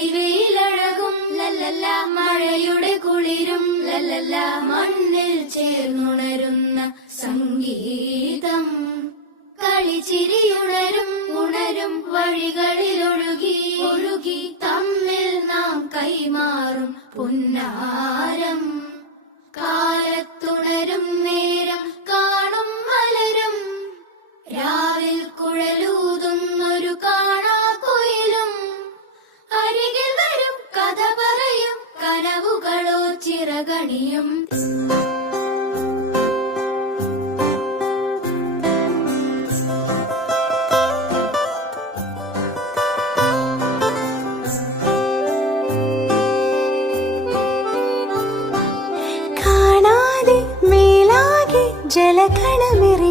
പൊടിവെയിലഴകും ലല്ലല്ല, മഴയുടെ കുളിരും ലല്ലല്ല, മണ്ണിൽ ചേർന്നുണരുന്ന സംഗീതം. കളിച്ചിരിയുണരും ഉണരും വഴികളിലൊഴുകി ഒഴുകി തമ്മിൽ നാം കൈമാറും പുന്നാരം. കാലത്തുണരും നേരം കാണും മലരും, രാവിൽ കുഴലൂതുന്നൊരു കാണാക്കുയിലും. അരികിൽ വരും കഥ പറയും കനവുകളോ ചിറകണിയും. ജലകണമിറി